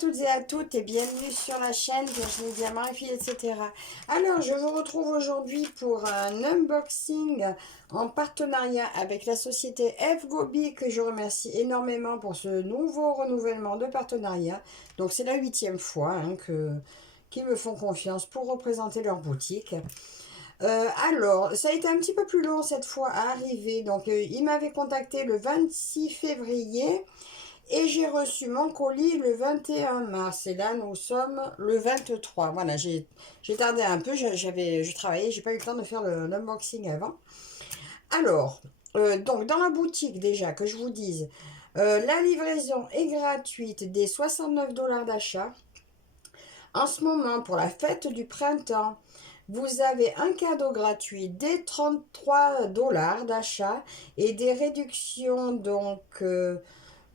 toutes et à toutes et bienvenue sur la chaîne Virginie Diamant et filles, etc. Alors, je vous retrouve aujourd'hui pour un unboxing en partenariat avec la société FGobi que je remercie énormément pour ce nouveau renouvellement de partenariat. Donc, c'est la 8e fois qu'ils me font confiance pour représenter leur boutique. Alors, ça a été un petit peu plus long cette fois à arriver. Donc, ils m'avaient contacté le 26 février. Et j'ai reçu mon colis le 21 mars. Et là, nous sommes le 23. Voilà, j'ai tardé un peu. Je travaillais, j'ai pas eu le temps de faire l'unboxing avant. Alors, donc dans la boutique déjà, que je vous dise, la livraison est gratuite des 69 $ d'achat. En ce moment, pour la fête du printemps, vous avez un cadeau gratuit des 33 $ d'achat et des réductions donc...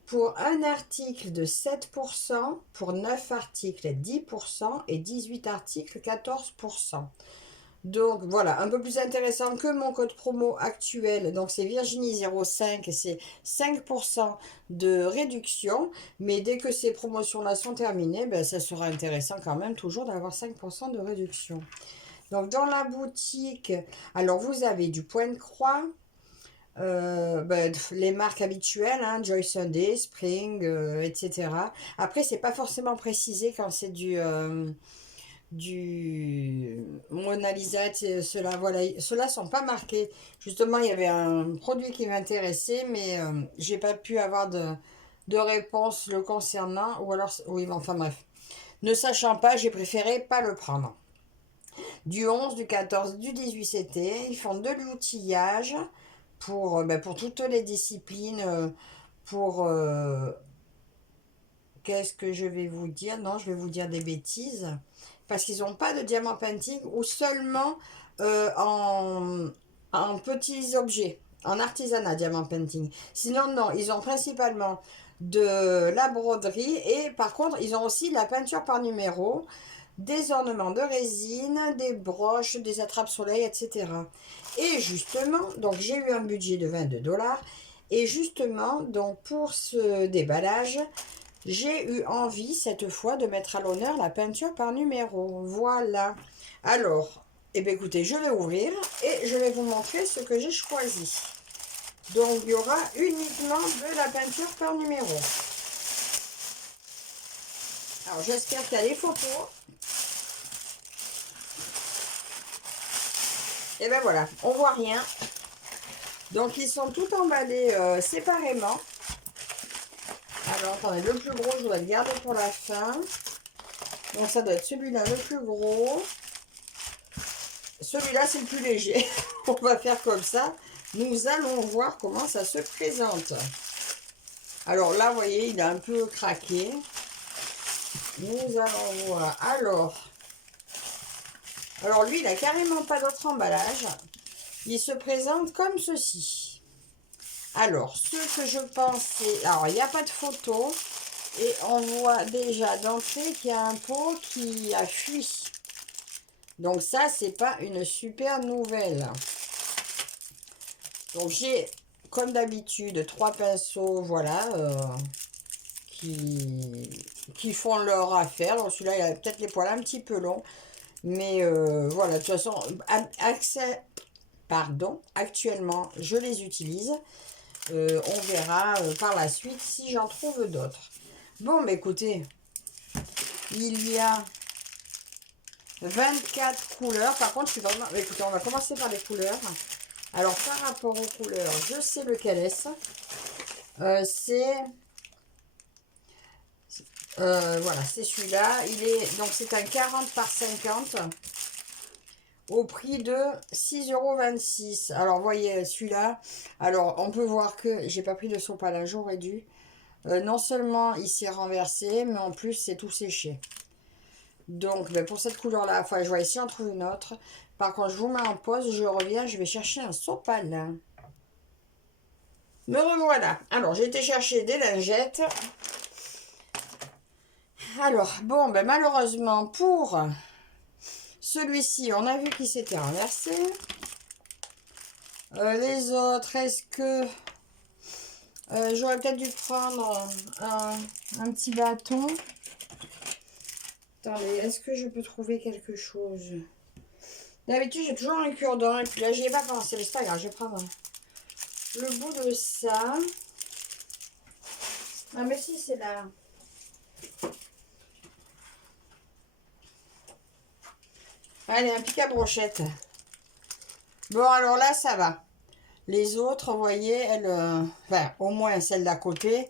pour un article de 7%, pour 9 articles 10% et 18 articles 14%. Donc voilà, un peu plus intéressant que mon code promo actuel. Donc c'est Virginie05, c'est 5% de réduction. Mais dès que ces promotions-là sont terminées, ben, ça sera intéressant quand même toujours d'avoir 5% de réduction. Donc dans la boutique, alors vous avez du point de croix, les marques habituelles, hein, Joy Sunday, Spring, etc. Après, c'est pas forcément précisé quand c'est du Mona Lisa, ceux-là, voilà, ceux-là sont pas marqués. Justement, il y avait un produit qui m'intéressait, mais j'ai pas pu avoir de réponse le concernant, ou alors, oui, enfin bref. Ne sachant pas, j'ai préféré pas le prendre. Du 11, du 14, du 18 c'était, ils font de l'outillage pour toutes les disciplines, pour... qu'est-ce que je vais vous dire? Non, je vais vous dire des bêtises. Parce qu'ils n'ont pas de diamant painting ou seulement en petits objets, en artisanat diamant painting. Sinon, non, ils ont principalement de la broderie et par contre, ils ont aussi la peinture par numéro, des ornements de résine, des broches, des attrape-soleil, etc. Et justement, donc j'ai eu un budget de 22 $ et justement, donc pour ce déballage, j'ai eu envie cette fois de mettre à l'honneur la peinture par numéro. Voilà. Alors, eh bien écoutez, je vais ouvrir et je vais vous montrer ce que j'ai choisi. Donc, il y aura uniquement de la peinture par numéro. Alors, j'espère qu'il y a les photos. Et ben voilà, on voit rien. Donc, ils sont tout emballés séparément. Alors, attendez, le plus gros, je dois le garder pour la fin. Donc, ça doit être celui-là le plus gros. Celui-là, c'est le plus léger. On va faire comme ça. Nous allons voir comment ça se présente. Alors là, vous voyez, il a un peu craqué. Nous allons voir. Alors lui, il n'a carrément pas d'autre emballage. Il se présente comme ceci. Alors, ce que je pensais... Alors, il n'y a pas de photo. Et on voit déjà d'entrée qu'il y a un pot qui a fui. Donc ça, c'est pas une super nouvelle. Donc j'ai, comme d'habitude, 3 pinceaux, voilà, qui font leur affaire. Donc celui-là, il a peut-être les poils un petit peu longs. Mais voilà, de toute façon, actuellement, je les utilise. On verra par la suite si j'en trouve d'autres. Bon, mais écoutez, il y a 24 couleurs. Par contre, je suis vraiment... Écoutez, on va commencer par les couleurs. Alors, par rapport aux couleurs, je sais lequel est-ce. Voilà, c'est celui-là. Donc, c'est un 40 par 50 au prix de 6,26 €. Alors, vous voyez, celui-là. Alors, on peut voir que j'ai pas pris de sopalin, j'aurais dû. Non seulement il s'est renversé, mais en plus, c'est tout séché. Donc, pour cette couleur-là, enfin, je vais essayer d'en trouver une autre. Par contre, je vous mets en pause, je reviens, je vais chercher un sopalin. Me revoilà. Alors, j'ai été chercher des lingettes. Alors, bon, malheureusement, pour celui-ci, on a vu qu'il s'était renversé. Les autres, est-ce que j'aurais peut-être dû prendre un petit bâton? Attendez, est-ce que je peux trouver quelque chose? D'habitude, j'ai toujours un cure-dent. Et puis là, j'y ai pas pensé. Mais c'est pas grave, je vais prendre le bout de ça. Ah, mais si, c'est là. Allez, un pic à brochette. Bon, alors là, ça va. Les autres, vous voyez, elles... enfin, au moins celle d'à côté.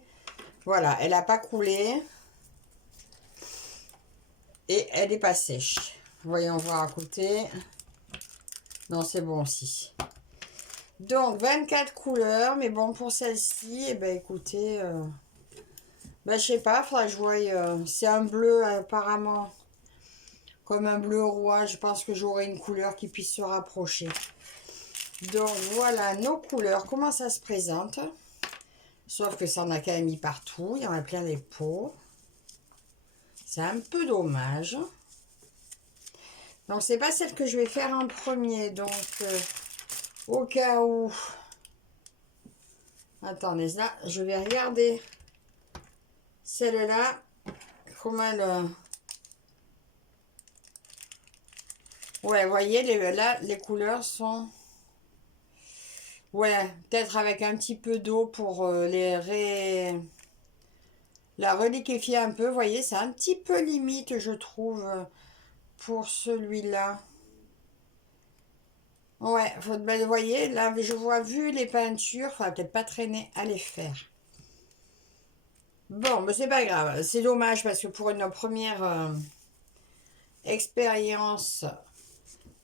Voilà, elle n'a pas coulé. Et elle n'est pas sèche. Voyons voir à côté. Non, c'est bon aussi. Donc, 24 couleurs. Mais bon, pour celle-ci, eh ben, écoutez... ben, je sais pas, faudra que je voie... c'est un bleu, apparemment. Comme un bleu roi. Je pense que j'aurai une couleur qui puisse se rapprocher. Donc, voilà nos couleurs. Comment ça se présente? Sauf que ça en a quand même mis partout. Il y en a plein les pots. C'est un peu dommage. Donc, c'est pas celle que je vais faire en premier. Donc, au cas où... Attendez, là, je vais regarder celle-là. Comment elle... Ouais, vous voyez, là, les couleurs sont... Ouais, peut-être avec un petit peu d'eau pour la reliquéfier un peu. Vous voyez, c'est un petit peu limite, je trouve, pour celui-là. Ouais, ben, vous voyez, là, je vois, vu les peintures, il faudra peut-être pas traîner à les faire. Bon, mais c'est pas grave. C'est dommage parce que pour une première expérience,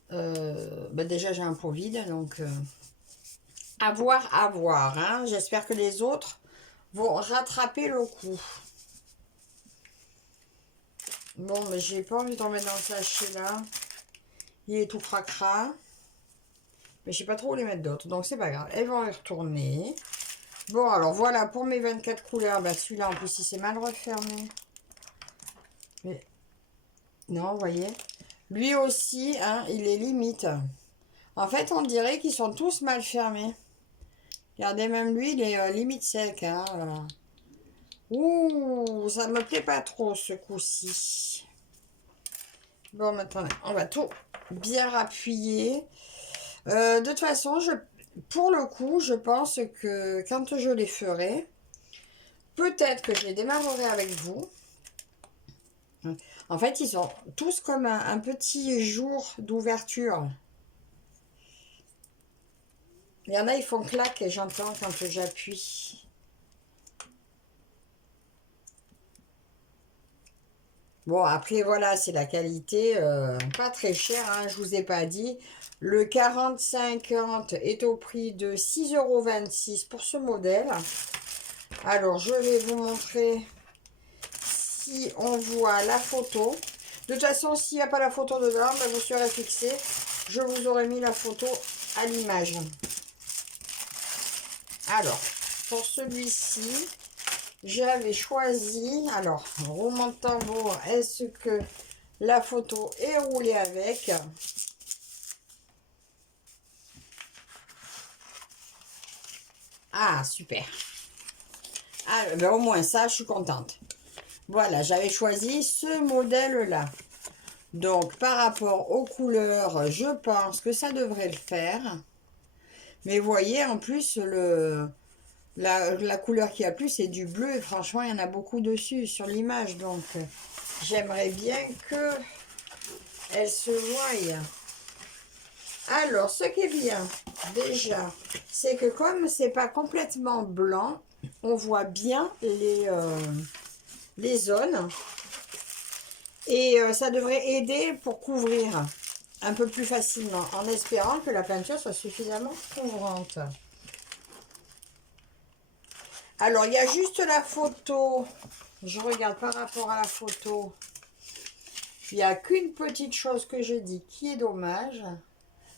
ben déjà j'ai un pot vide, donc à voir. Hein. J'espère que les autres vont rattraper le coup. Bon, mais j'ai pas envie d'en mettre dans le sachet là. Il est tout cracra. Mais je sais pas trop où les mettre d'autres, donc c'est pas grave. Elles vont y retourner. Bon, alors voilà, pour mes 24 couleurs, bah celui-là, en plus, il s'est mal refermé. Mais, non, vous voyez. Lui aussi, hein, il est limite. En fait, on dirait qu'ils sont tous mal fermés. Regardez, même lui, il est limite sec. Hein, Ouh, ça me plaît pas trop, ce coup-ci. Bon, maintenant, on va tout bien rappuyer. De toute façon, pour le coup, je pense que quand je les ferai, peut-être que je les démarrerai avec vous. En fait, ils sont tous comme un petit jour d'ouverture. Il y en a, ils font clac et j'entends quand j'appuie. Bon, après, voilà, c'est la qualité, pas très chère, hein, je vous ai pas dit. Le 40-50 est au prix de 6,26 € pour ce modèle. Alors, je vais vous montrer si on voit la photo. De toute façon, s'il n'y a pas la photo dedans, ben, vous serez fixé. Je vous aurai mis la photo à l'image. Alors, pour celui-ci, j'avais choisi... Alors, roulement de tambour, est-ce que la photo est roulée avec? Ah, super. Ah, ben au moins ça, je suis contente. Voilà, j'avais choisi ce modèle-là. Donc, par rapport aux couleurs, je pense que ça devrait le faire. Mais vous voyez, en plus, la couleur qu'il y a plus, c'est du bleu. Et franchement, il y en a beaucoup dessus sur l'image. Donc, j'aimerais bien que elle se voie. Alors, ce qui est bien, déjà, c'est que comme c'est pas complètement blanc, on voit bien les zones. Et ça devrait aider pour couvrir un peu plus facilement, en espérant que la peinture soit suffisamment couvrante. Alors, il y a juste la photo. Je regarde par rapport à la photo. Il n'y a qu'une petite chose que je dis qui est dommage.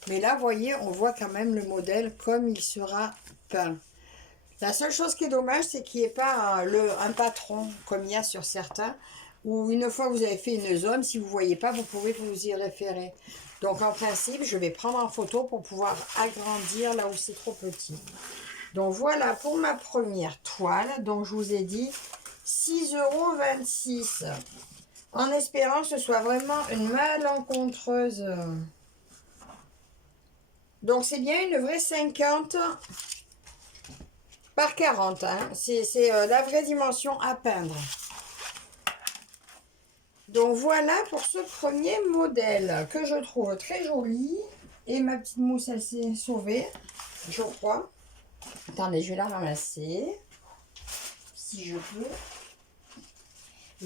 Mais là, vous voyez, on voit quand même le modèle comme il sera peint. La seule chose qui est dommage, c'est qu'il n'y ait pas un patron comme il y a sur certains. Où une fois que vous avez fait une zone, si vous ne voyez pas, vous pouvez vous y référer. Donc en principe, je vais prendre en photo pour pouvoir agrandir là où c'est trop petit. Donc voilà pour ma première toile. Donc je vous ai dit 6,26 €. En espérant que ce soit vraiment une malencontreuse. Donc c'est bien une vraie 50 par 40. Hein. C'est la vraie dimension à peindre. Donc voilà pour ce premier modèle que je trouve très joli. Et ma petite mousse, elle s'est sauvée, je crois. Attendez, je vais la ramasser. Si je peux.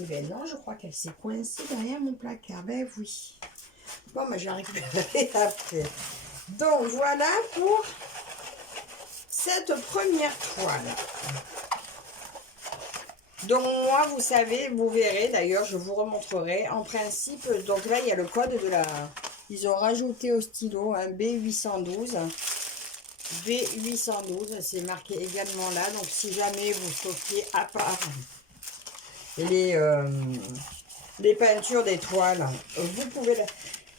Eh bien non, je crois qu'elle s'est coincée derrière mon placard. Ben oui. Bon, mais je vais la récupérer après. Donc voilà pour cette première toile. Donc moi, vous savez, vous verrez, d'ailleurs, je vous remontrerai. En principe, donc là, il y a le code de la... Ils ont rajouté au stylo un B812. B812, c'est marqué également là. Donc si jamais vous sautiez à part les peintures des toiles, vous pouvez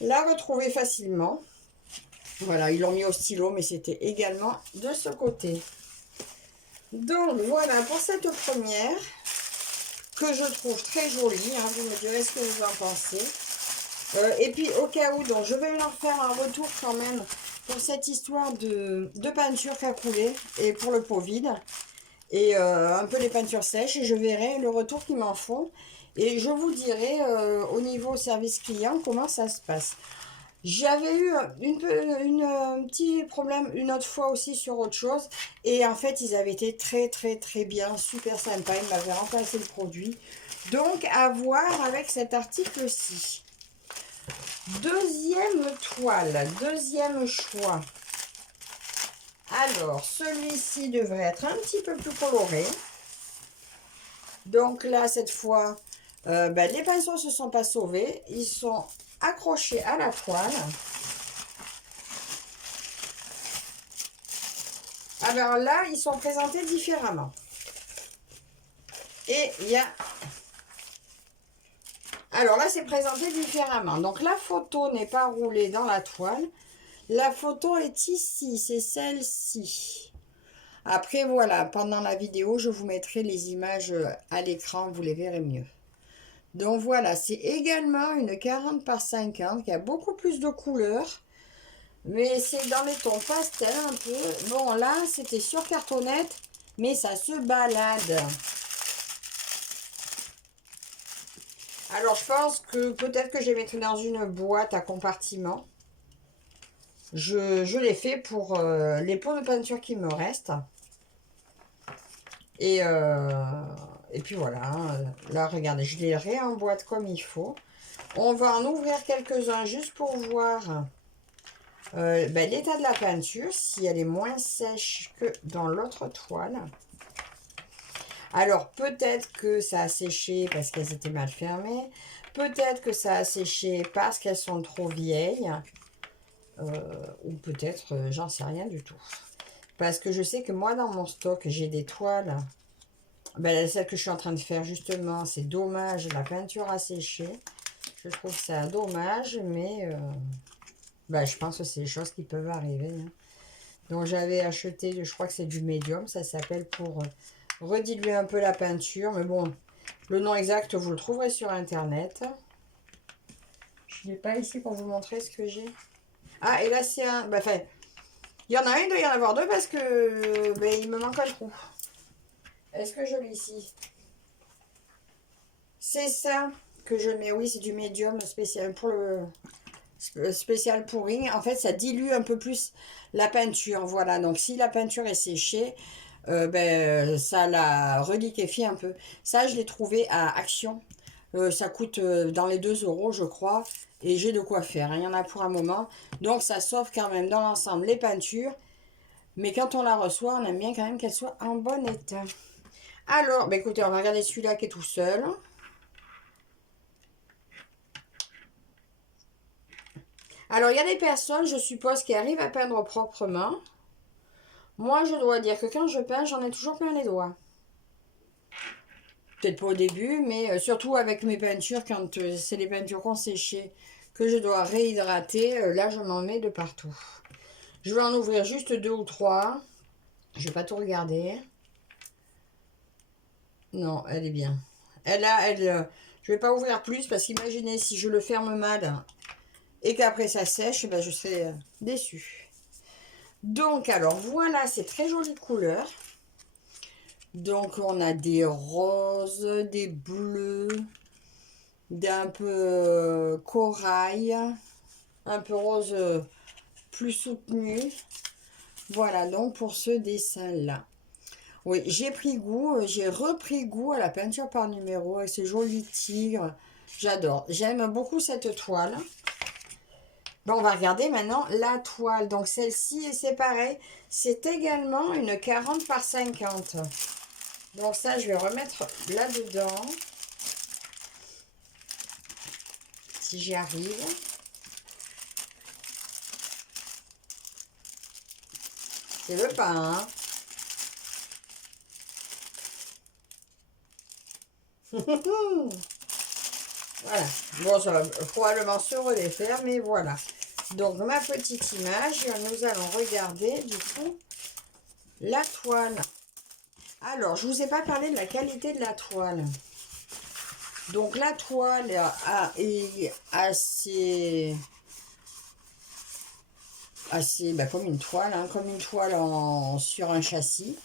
la retrouver facilement. Voilà, ils l'ont mis au stylo, mais c'était également de ce côté. Donc voilà pour cette première que je trouve très jolie. Hein, vous me direz ce que vous en pensez. Et puis au cas où, donc je vais leur faire un retour quand même pour cette histoire de peinture qui a coulé et pour le pot vide. Et un peu les peintures sèches. Et je verrai le retour qu'ils m'en font. Et je vous dirai au niveau service client comment ça se passe. J'avais eu un petit problème une autre fois aussi sur autre chose. Et en fait, ils avaient été très bien, super sympa. Ils m'avaient remplacé le produit. Donc, à voir avec cet article-ci. Deuxième toile, deuxième choix. Alors, celui-ci devrait être un petit peu plus coloré. Donc là, cette fois, les pinceaux ne se sont pas sauvés. Ils sont accrochés à la toile. Alors là, ils sont présentés différemment. Et il y a... Alors là, c'est présenté différemment. Donc la photo n'est pas roulée dans la toile. La photo est ici, c'est celle-ci. Après, voilà, pendant la vidéo, je vous mettrai les images à l'écran, vous les verrez mieux. Donc voilà, c'est également une 40 par 50 qui a beaucoup plus de couleurs. Mais c'est dans les tons pastel un peu. Bon, là, c'était sur cartonnette, mais ça se balade. Alors, je pense que peut-être que je les mettrai dans une boîte à compartiment. Je l'ai fait pour les pots de peinture qui me restent. Et puis voilà. Là, regardez, je les réemboîte comme il faut. On va en ouvrir quelques-uns juste pour voir l'état de la peinture, si elle est moins sèche que dans l'autre toile. Alors, peut-être que ça a séché parce qu'elles étaient mal fermées. Peut-être que ça a séché parce qu'elles sont trop vieilles. Ou peut-être, j'en sais rien du tout. Parce que je sais que moi, dans mon stock, j'ai des toiles. Celle que je suis en train de faire, justement, c'est dommage. La peinture a séché. Je trouve ça dommage, mais je pense que c'est des choses qui peuvent arriver. Hein. Donc, j'avais acheté, je crois que c'est du médium. Ça s'appelle pour rediluer un peu la peinture. Mais bon, le nom exact, vous le trouverez sur Internet. Je ne l'ai pas ici pour vous montrer ce que j'ai. Ah, et là, c'est un... il y en a un, il doit y en avoir deux parce que il me manque un trou. Est-ce que je l'ai ici? C'est ça que je mets. Oui, c'est du médium spécial pour le... Spécial pouring. En fait, ça dilue un peu plus la peinture. Voilà, donc si la peinture est séchée, ça la reliquéfie un peu. Ça, je l'ai trouvé à Action. Ça coûte dans les 2 €, je crois. Et j'ai de quoi faire. Il y en a pour un moment. Donc, ça sauve quand même dans l'ensemble les peintures. Mais quand on la reçoit, on aime bien quand même qu'elle soit en bon état. Alors, écoutez, on va regarder celui-là qui est tout seul. Alors, il y a des personnes, je suppose, qui arrivent à peindre proprement. Moi, je dois dire que quand je peins, j'en ai toujours plein les doigts. Peut-être pas au début, mais surtout avec mes peintures, quand c'est les peintures qu'on séché, que je dois réhydrater, là, je m'en mets de partout. Je vais en ouvrir juste 2 ou 3. Je vais pas tout regarder. Non, elle est bien. Je ne vais pas ouvrir plus parce qu'imaginez si je le ferme mal et qu'après ça sèche, ben je serai déçue. Donc, alors voilà, c'est très jolie couleur. Donc, on a des roses, des bleus, d'un peu corail, un peu rose plus soutenu. Voilà, donc pour ce dessin-là. Oui, j'ai pris goût, j'ai repris goût à la peinture par numéro avec ces jolis tigres. J'adore, j'aime beaucoup cette toile. Bon, on va regarder maintenant la toile. Donc celle-ci, c'est pareil, c'est également une 40 par 50. Donc ça, je vais remettre là-dedans. Si j'y arrive. C'est le pain, hein. Voilà. Bon, ça va probablement se redéfaire, mais voilà. Donc, ma petite image, nous allons regarder, du coup, la toile. Alors, je ne vous ai pas parlé de la qualité de la toile. Donc, la toile est assez comme une toile, hein, comme une toile sur un châssis.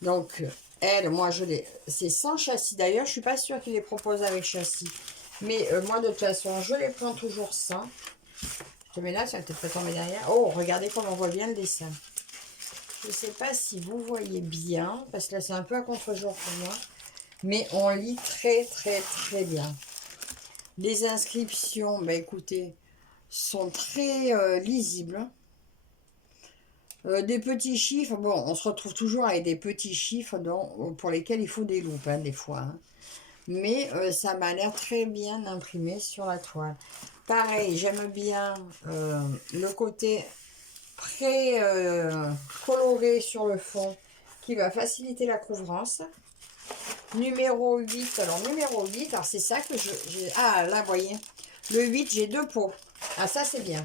Donc, elle, moi, c'est sans châssis. D'ailleurs, je ne suis pas sûre qu'ils les proposent avec châssis. Mais moi, de toute façon, je les prends toujours sans. Je te mets là, ça va peut-être pas tomber derrière. Oh, regardez comme on voit bien le dessin. Je ne sais pas si vous voyez bien, parce que là, c'est un peu à contre-jour pour moi. Mais on lit très, très, très bien. Les inscriptions, bah, écoutez, sont très lisibles. Des petits chiffres, bon, on se retrouve toujours avec des petits chiffres pour lesquels il faut des loupes, hein, des fois. Hein. Mais ça m'a l'air très bien imprimé sur la toile. Pareil, j'aime bien le côté coloré sur le fond qui va faciliter la couvrance. Numéro 8, alors numéro 8, alors c'est ça que j'ai... Ah, là, vous voyez, le 8, j'ai deux pots. Ah, ça, c'est bien.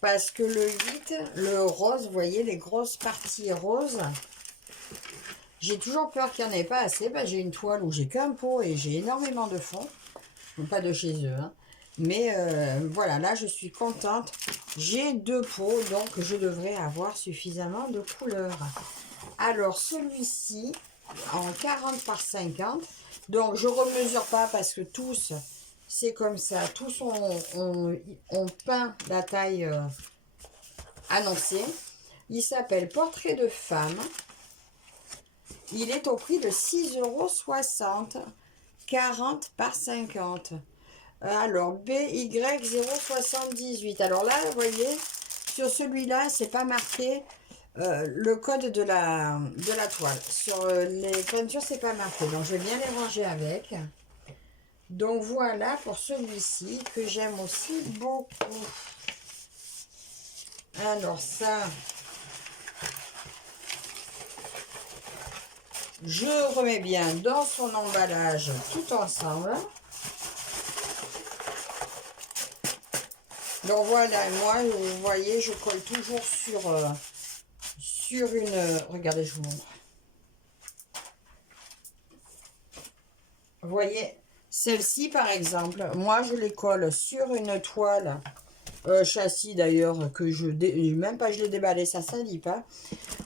Parce que le 8, le rose, vous voyez, les grosses parties roses, j'ai toujours peur qu'il n'y en ait pas assez. Ben, j'ai une toile où j'ai qu'un pot et j'ai énormément de fond. Donc, pas de chez eux, hein. Mais voilà, là, je suis contente. J'ai deux pots, donc je devrais avoir suffisamment de couleurs. Alors, celui-ci, en 40 par 50. Donc, je ne remesure pas parce que tous, c'est comme ça. Tous ont peint la taille annoncée. Il s'appelle Portrait de femme. Il est au prix de 6,60 €, 40 par 50. Alors, BY078. Alors là, vous voyez, sur celui-là, c'est pas marqué le code de la toile. Sur les peintures, c'est pas marqué. Donc, je vais bien les ranger avec. Donc, voilà pour celui-ci que j'aime aussi beaucoup. Alors, ça... Je remets bien dans son emballage tout ensemble. Donc voilà, moi, vous voyez, je colle toujours sur une... Regardez, je vous montre. Vous voyez, celle-ci, par exemple, moi, je les colle sur une toile châssis, d'ailleurs, que même pas je l'ai déballé, ça ne salit pas.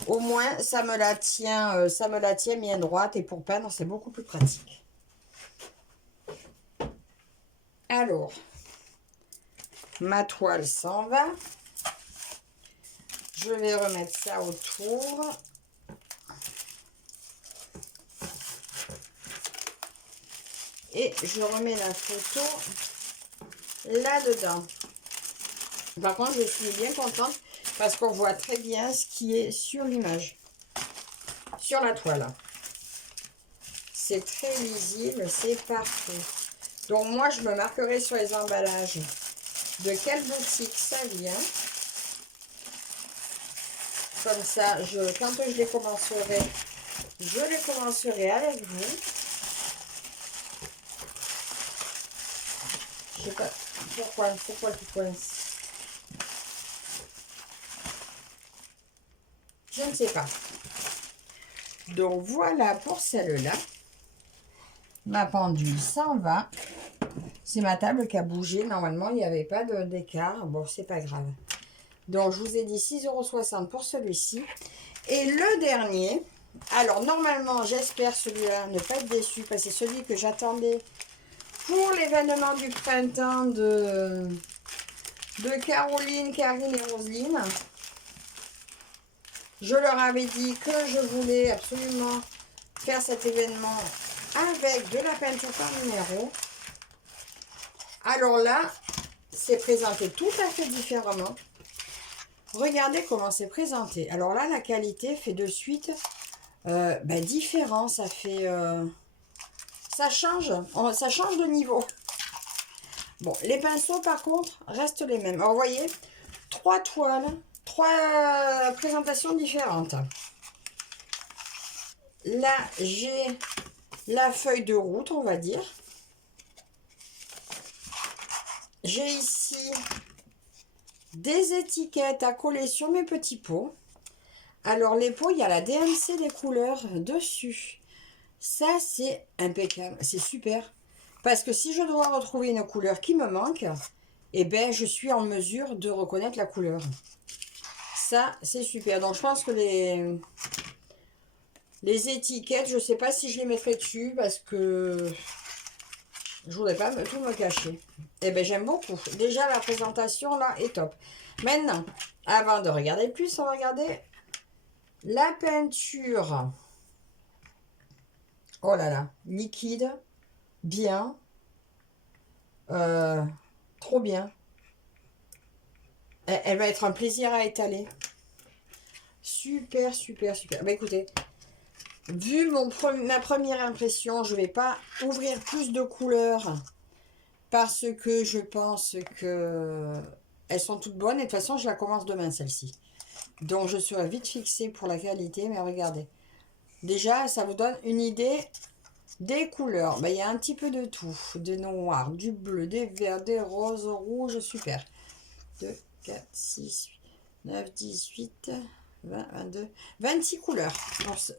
Au moins, ça me la tient bien droite et pour peindre, c'est beaucoup plus pratique. Alors, ma toile s'en va. Je vais remettre ça autour. Et je remets la photo là-dedans. Par contre, je suis bien contente parce qu'on voit très bien ce qui est sur l'image, sur la toile. C'est très lisible, c'est parfait. Donc moi, je me marquerai sur les emballages de quelle boutique ça vient. Comme ça, quand je les commencerai avec vous. Je sais pas pourquoi tu coinces. Je ne sais pas. Donc voilà pour celle-là. Ma pendule s'en va. C'est ma table qui a bougé. Normalement, il n'y avait pas d'écart. Bon, c'est pas grave. Donc, je vous ai dit 6,60 € pour celui-ci. Et le dernier, alors normalement, j'espère celui-là ne pas être déçu parce que c'est celui que j'attendais pour l'événement du printemps de Caroline, Karine et Roselyne. Je leur avais dit que je voulais absolument faire cet événement avec de la peinture par numéro. Alors là, c'est présenté tout à fait différemment. Regardez comment c'est présenté. Alors là, la qualité fait de suite différent. Ça fait... ça change de niveau. Bon, les pinceaux, par contre, restent les mêmes. Alors, vous voyez, 3 toiles, 3 présentations différentes. Là, j'ai la feuille de route, on va dire. J'ai ici des étiquettes à coller sur mes petits pots. Alors, les pots, il y a la DMC des couleurs dessus. Ça, c'est impeccable. C'est super. Parce que si je dois retrouver une couleur qui me manque, eh ben, je suis en mesure de reconnaître la couleur. Ça, c'est super. Donc, je pense que les étiquettes, je ne sais pas si je les mettrai dessus parce que je ne voudrais pas tout me cacher. Eh bien, j'aime beaucoup. Déjà, la présentation, là, est top. Maintenant, avant de regarder plus, on va regarder la peinture. Oh là là, liquide, bien, trop bien. Elle va être un plaisir à étaler. Super, super, super. Bah écoutez, vu ma première impression, je ne vais pas ouvrir plus de couleurs parce que je pense que elles sont toutes bonnes. Et de toute façon, je la commence demain, celle-ci. Donc, je serai vite fixée pour la qualité. Mais regardez, déjà, ça vous donne une idée des couleurs. Il y a un petit peu de tout. Des noirs, du bleu, des verts, des roses, rouges. Super. 2, 4, 6, 8, 9, 18, 20, 22, 26 couleurs.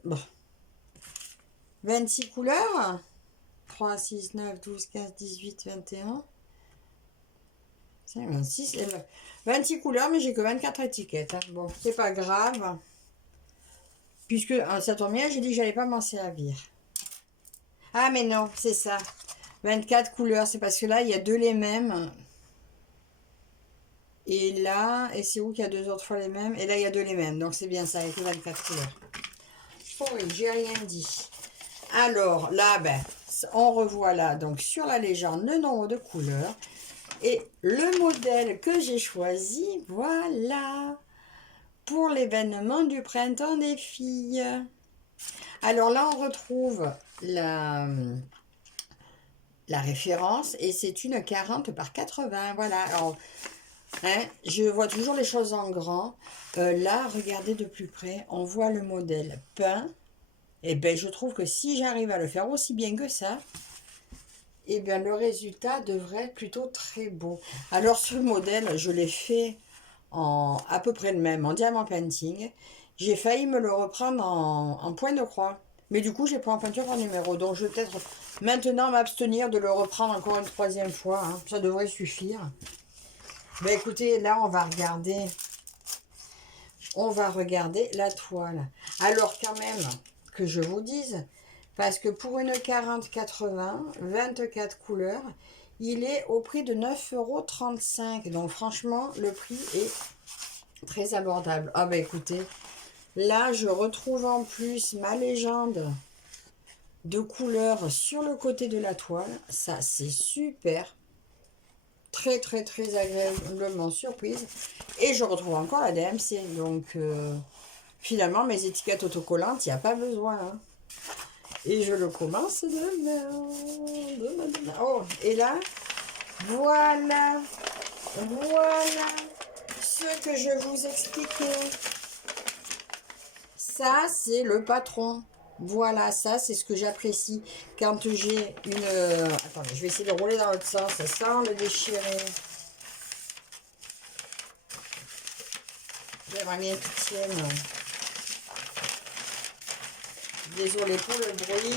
Bon. 26 couleurs. 3, 6, 9, 12, 15, 18, 21, 5, 26, 26 couleurs, mais j'ai que 24 étiquettes. Hein. Bon, c'est pas grave. Puisque ça tombe bien, j'ai dit que j'allais pas m'en servir. Ah, mais non, c'est ça. 24 couleurs, c'est parce que là, il y a 2 les mêmes. Et là, et c'est où qu'il y a 2 autres fois les mêmes? Et là, il y a 2 les mêmes. Donc, c'est bien ça, avec les 24 couleurs. Oh oui, j'ai rien dit. Alors, là, on revoit là, donc sur la légende, le nombre de couleurs. Et le modèle que j'ai choisi, voilà, pour l'événement du printemps des filles. Alors là, on retrouve la référence et c'est une 40 par 80. Voilà, alors, hein, je vois toujours les choses en grand. Là, regardez de plus près, on voit le modèle peint. Et bien, je trouve que si j'arrive à le faire aussi bien que ça, et bien, le résultat devrait être plutôt très beau. Alors, ce modèle, je l'ai fait en à peu près le même, en diamant painting. J'ai failli me le reprendre en point de croix. Mais du coup, j'ai pris en peinture par numéro. Donc, je vais peut-être maintenant m'abstenir de le reprendre encore une 3e fois. Hein. Ça devrait suffire. Ben, écoutez, là, on va regarder la toile. Alors, quand même, que je vous dise, parce que pour une 40-80, 24 couleurs, il est au prix de 9,35 €. Donc franchement, le prix est très abordable. Ah bah écoutez, là je retrouve en plus ma légende de couleurs sur le côté de la toile. Ça c'est super. Très très très agréablement surprise. Et je retrouve encore la DMC. Donc finalement mes étiquettes autocollantes, il n'y a pas besoin. Hein. Et je le commence demain. Oh, et là, voilà ce que je vous expliquais. Ça, c'est le patron. Voilà, ça, c'est ce que j'apprécie quand j'ai une... Attendez, je vais essayer de rouler dans l'autre sens, ça sans le déchirer. J'aimerais bien qu'il tienne. Désolée pour le bruit.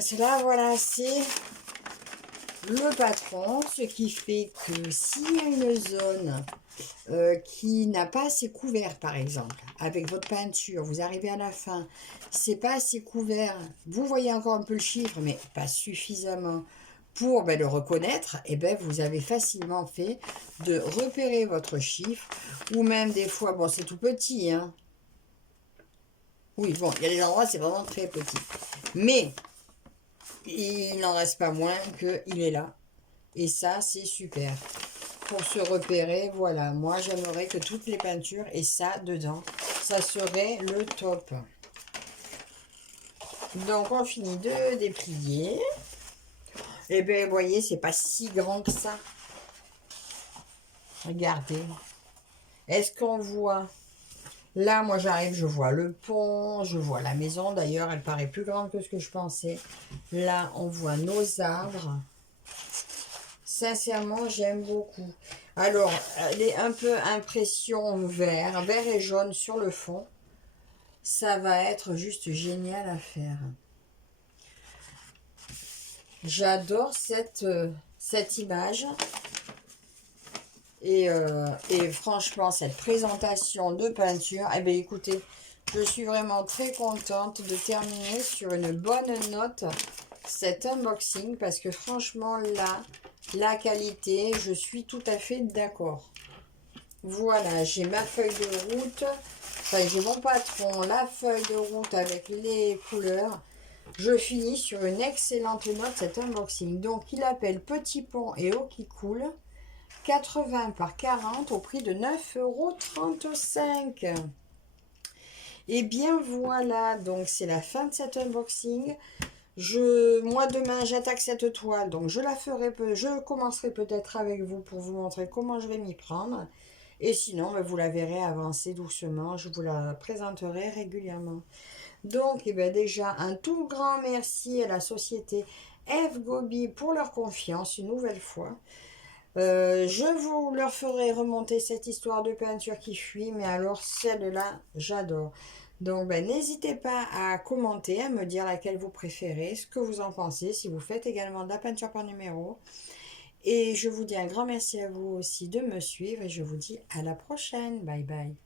Parce que là, voilà, c'est le patron, ce qui fait que s'il y a une zone qui n'a pas assez couvert, par exemple, avec votre peinture, vous arrivez à la fin, c'est pas assez couvert, vous voyez encore un peu le chiffre, mais pas suffisamment pour le reconnaître, et vous avez facilement fait de repérer votre chiffre, ou même des fois, bon, c'est tout petit, hein. Oui, bon, il y a des endroits, c'est vraiment très petit. Mais il n'en reste pas moins qu'il est là. Et ça, c'est super. Pour se repérer, voilà, moi j'aimerais que toutes les peintures aient ça dedans. Ça serait le top. Donc on finit de déplier. Et bien vous voyez, c'est pas si grand que ça. Regardez. Est-ce qu'on voit? Là, moi j'arrive, je vois le pont, je vois la maison. D'ailleurs, elle paraît plus grande que ce que je pensais. Là, on voit nos arbres. Sincèrement, j'aime beaucoup. Alors, elle est un peu impression vert et jaune sur le fond. Ça va être juste génial à faire. J'adore cette image. Et franchement, cette présentation de peinture, eh bien écoutez, je suis vraiment très contente de terminer sur une bonne note cet unboxing parce que franchement, là, la qualité, je suis tout à fait d'accord. Voilà, j'ai ma feuille de route, enfin j'ai mon patron, la feuille de route avec les couleurs. Je finis sur une excellente note cet unboxing. Donc il appelle Petit Pont et Eau qui coule, 80 par 40 au prix de 9,35 €. Et bien voilà, donc c'est la fin de cet unboxing. Moi demain j'attaque cette toile, donc je commencerai peut-être avec vous pour vous montrer comment je vais m'y prendre. Et sinon, vous la verrez avancer doucement, je vous la présenterai régulièrement. Donc, déjà, un tout grand merci à la société F. Gobi pour leur confiance une nouvelle fois. Je vous leur ferai remonter cette histoire de peinture qui fuit, mais alors celle-là, j'adore. Donc, n'hésitez pas à commenter, à me dire laquelle vous préférez, ce que vous en pensez, si vous faites également de la peinture par numéro. Et je vous dis un grand merci à vous aussi de me suivre et je vous dis à la prochaine. Bye bye.